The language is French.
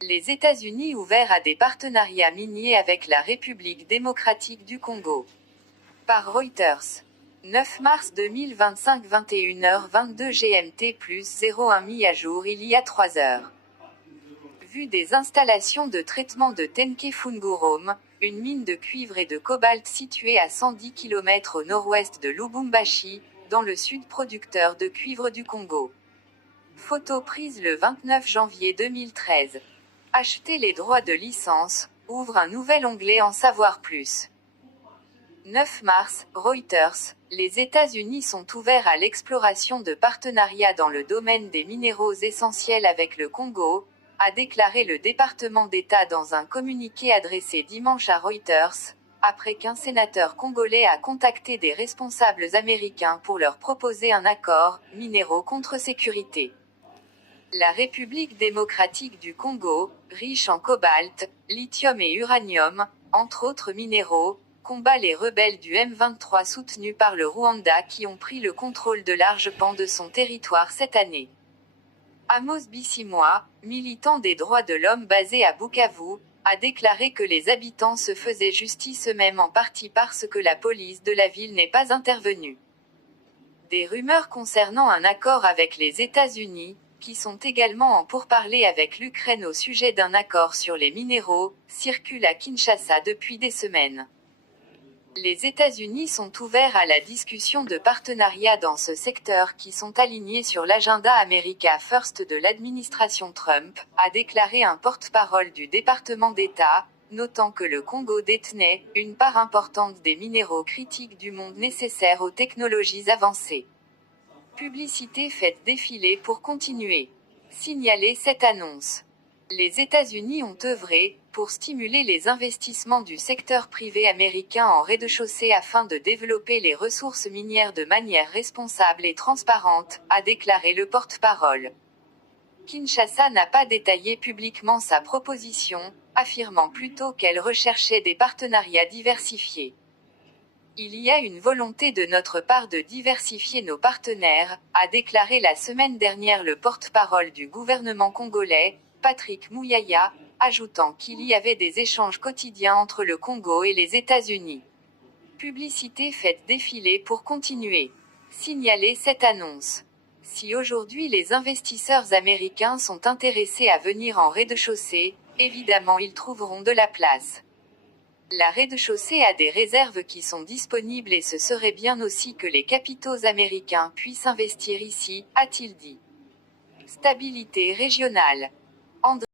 Les États-Unis ouverts à des partenariats miniers avec la République démocratique du Congo. Par Reuters. 9 mars 2025 21h22 GMT plus 01 mis à jour il y a 3 heures. Vue des installations de traitement de Tenke-Fungurume, une mine de cuivre et de cobalt située à 110 km au nord-ouest de Lubumbashi, dans le sud producteur de cuivre du Congo. Photo prise le 29 janvier 2013. Acheter les droits de licence, ouvre un nouvel onglet en savoir plus. 9 mars, Reuters, les États-Unis sont ouverts à l'exploration de partenariats dans le domaine des minéraux essentiels avec le Congo, a déclaré le département d'État dans un communiqué adressé dimanche à Reuters, après qu'un sénateur congolais a contacté des responsables américains pour leur proposer un accord, minéraux contre sécurité. La République démocratique du Congo, riche en cobalt, lithium et uranium, entre autres minéraux, combat les rebelles du M23 soutenus par le Rwanda qui ont pris le contrôle de larges pans de son territoire cette année. Amos Bissimwa, militant des droits de l'homme basé à Bukavu, a déclaré que les habitants se faisaient justice eux-mêmes en partie parce que la police de la ville n'est pas intervenue. Des rumeurs concernant un accord avec les États-Unis, qui sont également en pourparlers avec l'Ukraine au sujet d'un accord sur les minéraux, circulent à Kinshasa depuis des semaines. Les États-Unis sont ouverts à la discussion de partenariats dans ce secteur qui sont alignés sur l'agenda America First de l'administration Trump, a déclaré un porte-parole du département d'État, notant que le Congo détenait une part importante des minéraux critiques du monde nécessaires aux technologies avancées. Publicité faite défiler pour continuer. Signaler cette annonce. Les États-Unis ont œuvré pour stimuler les investissements du secteur privé américain en rez-de-chaussée afin de développer les ressources minières de manière responsable et transparente, a déclaré le porte-parole. Kinshasa n'a pas détaillé publiquement sa proposition, affirmant plutôt qu'elle recherchait des partenariats diversifiés. Il y a une volonté de notre part de diversifier nos partenaires, a déclaré la semaine dernière le porte-parole du gouvernement congolais, Patrick Mouyaya, ajoutant qu'il y avait des échanges quotidiens entre le Congo et les États-Unis. Publicité faite défiler pour continuer. Signaler cette annonce. Si aujourd'hui les investisseurs américains sont intéressés à venir en rez-de-chaussée, évidemment ils trouveront de la place. La rez-de-chaussée a des réserves qui sont disponibles et ce serait bien aussi que les capitaux américains puissent investir ici, a-t-il dit. Stabilité régionale.